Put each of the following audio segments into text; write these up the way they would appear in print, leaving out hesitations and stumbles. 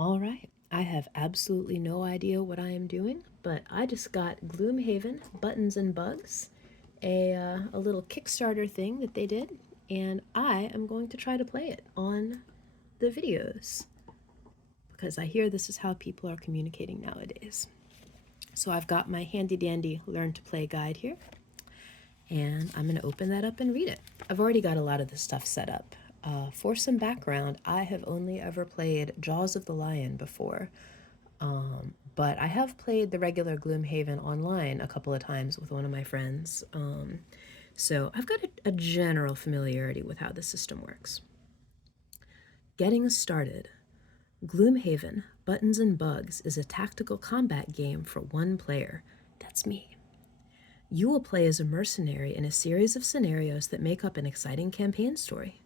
All right. I have absolutely no idea what I am doing, but I just got Gloomhaven Buttons and Bugs, a little Kickstarter thing that they did, and I am going to try to play it on the videos because I hear this is how people are communicating nowadays. So I've got my handy dandy Learn to Play guide here, and I'm going to open that up and read it. I've already got a lot of this stuff set up. For some background, I have only ever played Jaws of the Lion before, but I have played the regular Gloomhaven online a couple of times with one of my friends. So I've got a general familiarity with how the system works. Getting us started. Gloomhaven Buttons and Bugs is a tactical combat game for one player. That's me. You will play as a mercenary in a series of scenarios that make up an exciting campaign story.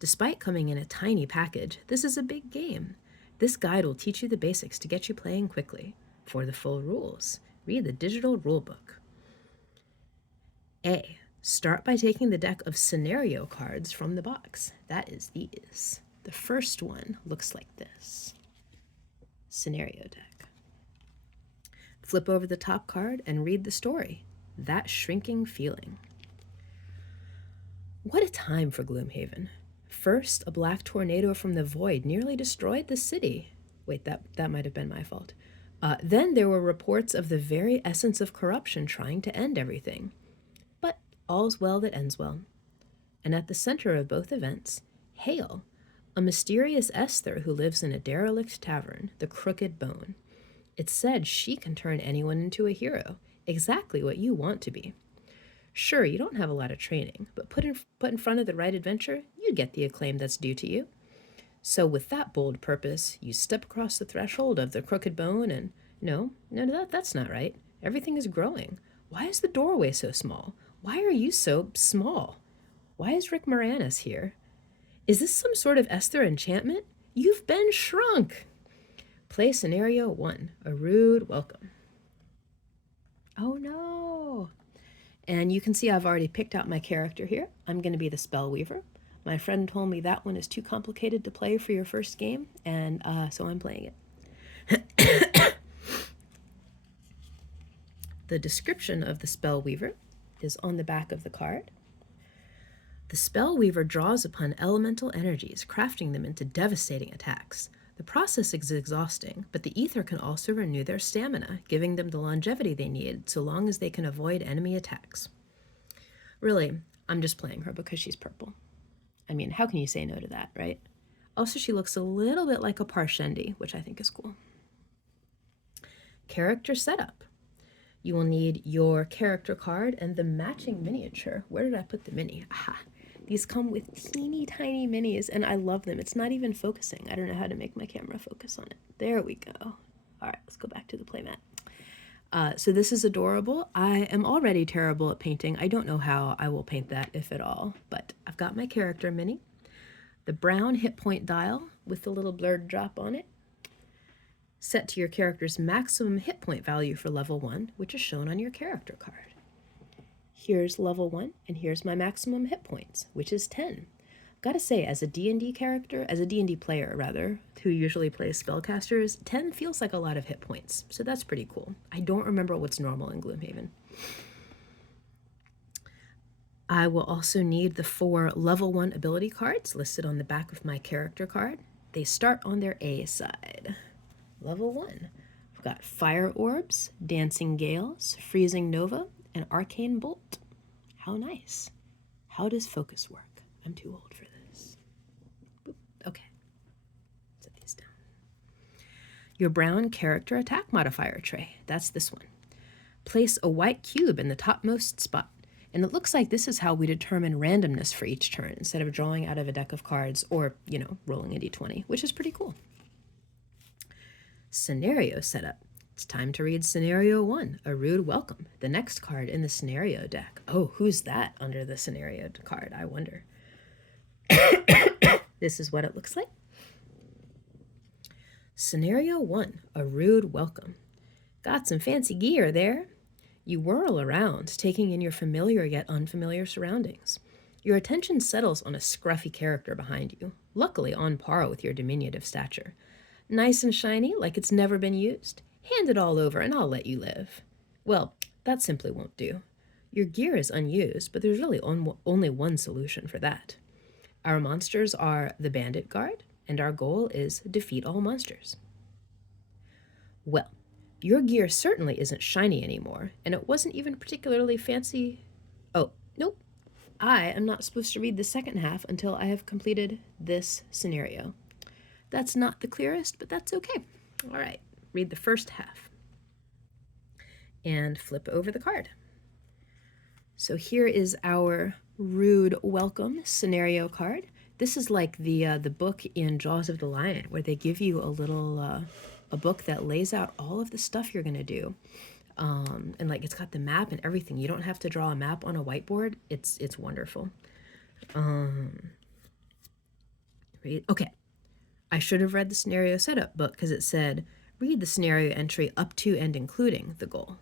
Despite coming in a tiny package, this is a big game. This guide will teach you the basics to get you playing quickly. For the full rules, read the digital rulebook. A. Start by taking the deck of scenario cards from the box. That is these. The first one looks like this. Scenario deck. Flip over the top card and read the story. That shrinking feeling. What a time for Gloomhaven. First, a black tornado from the void nearly destroyed the city. Wait, that might have been my fault. Then there were reports of the very essence of corruption trying to end everything. But all's well that ends well. And at the center of both events, Hale, a mysterious Esther who lives in a derelict tavern, the Crooked Bone. It's said she can turn anyone into a hero, exactly what you want to be. Sure, you don't have a lot of training, but put in front of the right adventure, you get the acclaim that's due to you. So with that bold purpose, you step across the threshold of the Crooked Bone and no, that's not right. Everything is growing. Why is the doorway so small? Why are you so small? Why is Rick Moranis here? Is this some sort of Esther enchantment? You've been shrunk. Play scenario 1, a rude welcome. Oh no. And you can see I've already picked out my character here. I'm going to be the Spellweaver. My friend told me that one is too complicated to play for your first game, and so I'm playing it. The description of the Spellweaver is on the back of the card. The Spellweaver draws upon elemental energies, crafting them into devastating attacks. The process is exhausting, but the ether can also renew their stamina, giving them the longevity they need so long as they can avoid enemy attacks. Really, I'm just playing her because she's purple. I mean, how can you say no to that, right? Also, she looks a little bit like a Parshendi, which I think is cool. Character setup. You will need your character card and the matching miniature. Where did I put the mini? Aha. These come with teeny tiny minis, and I love them. It's not even focusing. I don't know how to make my camera focus on it. There we go. All right, let's go back to the playmat. So this is adorable. I am already terrible at painting. I don't know how I will paint that, if at all, but I've got my character mini. The brown hit point dial with the little blurred drop on it. Set to your character's maximum hit point value for level 1, which is shown on your character card. Here's level 1, and here's my maximum hit points, which is 10. Gotta say, as a D&D character, as a D&D player, rather, who usually plays spellcasters, 10 feels like a lot of hit points, so that's pretty cool. I don't remember what's normal in Gloomhaven. I will also need the 4 level 1 ability cards listed on the back of my character card. They start on their A side. Level 1. I've got Fire Orbs, Dancing Gales, Freezing Nova, and Arcane Bolt. How nice. How does focus work? I'm too old for this. Boop. Okay. Set these down. Your brown character attack modifier tray. That's this one. Place a white cube in the topmost spot. And it looks like this is how we determine randomness for each turn instead of drawing out of a deck of cards or, rolling a d20, which is pretty cool. Scenario setup. It's time to read Scenario 1, a rude welcome, the next card in the scenario deck. Oh, who's that under the scenario card, I wonder. This is what it looks like. Scenario 1, a rude welcome. Got some fancy gear there. You whirl around, taking in your familiar yet unfamiliar surroundings. Your attention settles on a scruffy character behind you, luckily on par with your diminutive stature. Nice and shiny, like it's never been used? Hand it all over and I'll let you live. Well, that simply won't do. Your gear is unused, but there's really only one solution for that. Our monsters are the Bandit Guard, and our goal is defeat all monsters. Well, your gear certainly isn't shiny anymore, and it wasn't even particularly fancy. Oh, nope. I am not supposed to read the second half until I have completed this scenario. That's not the clearest, but that's okay. All right, read the first half and flip over the card. So here is our rude welcome scenario card. This is like the book in Jaws of the Lion, where they give you a little a book that lays out all of the stuff you're gonna do, and like it's got the map and everything. You don't have to draw a map on a whiteboard. It's wonderful. Okay, I should have read the scenario setup book because it said read the scenario entry up to and including the goal.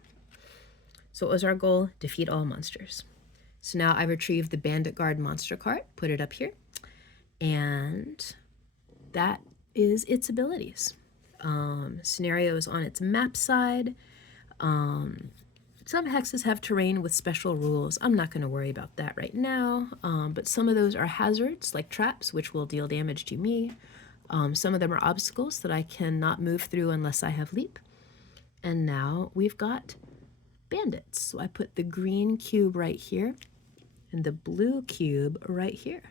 So what was our goal? Defeat all monsters. So now I retrieved the Bandit Guard monster card, put it up here, and that is its abilities. Scenario is on its map side. Some hexes have terrain with special rules. I'm not going to worry about that right now, but some of those are hazards, like traps, which will deal damage to me. Some of them are obstacles that I cannot move through unless I have leap. And now we've got bandits. So I put the green cube right here and the blue cube right here.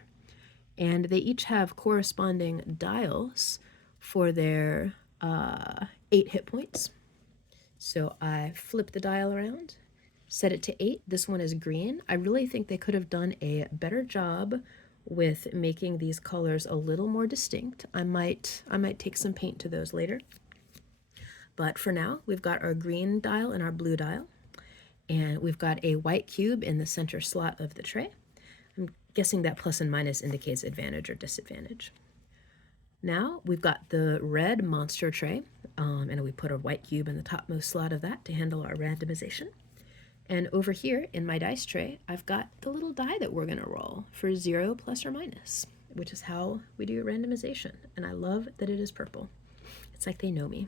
And they each have corresponding dials for their 8 hit points. So I flip the dial around, set it to 8. This one is green. I really think they could have done a better job with making these colors a little more distinct. I might take some paint to those later. But for now, we've got our green dial and our blue dial. And we've got a white cube in the center slot of the tray. I'm guessing that plus and minus indicates advantage or disadvantage. Now we've got the red monster tray, and we put a white cube in the topmost slot of that to handle our randomization. And over here in my dice tray, I've got the little die that we're going to roll for 0 plus or minus, which is how we do randomization. And I love that it is purple. It's like they know me.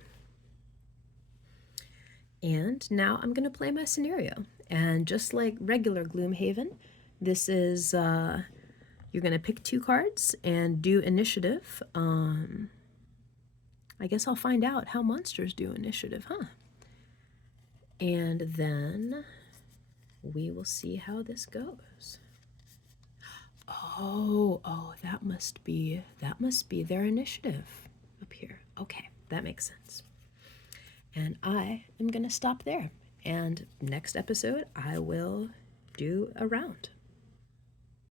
And now I'm going to play my scenario. And just like regular Gloomhaven, this is, you're going to pick 2 cards and do initiative. I guess I'll find out how monsters do initiative, huh? And then we will see how this goes. Oh, that must be their initiative up here. Okay, that makes sense. And I am going to stop there. And next episode, I will do a round.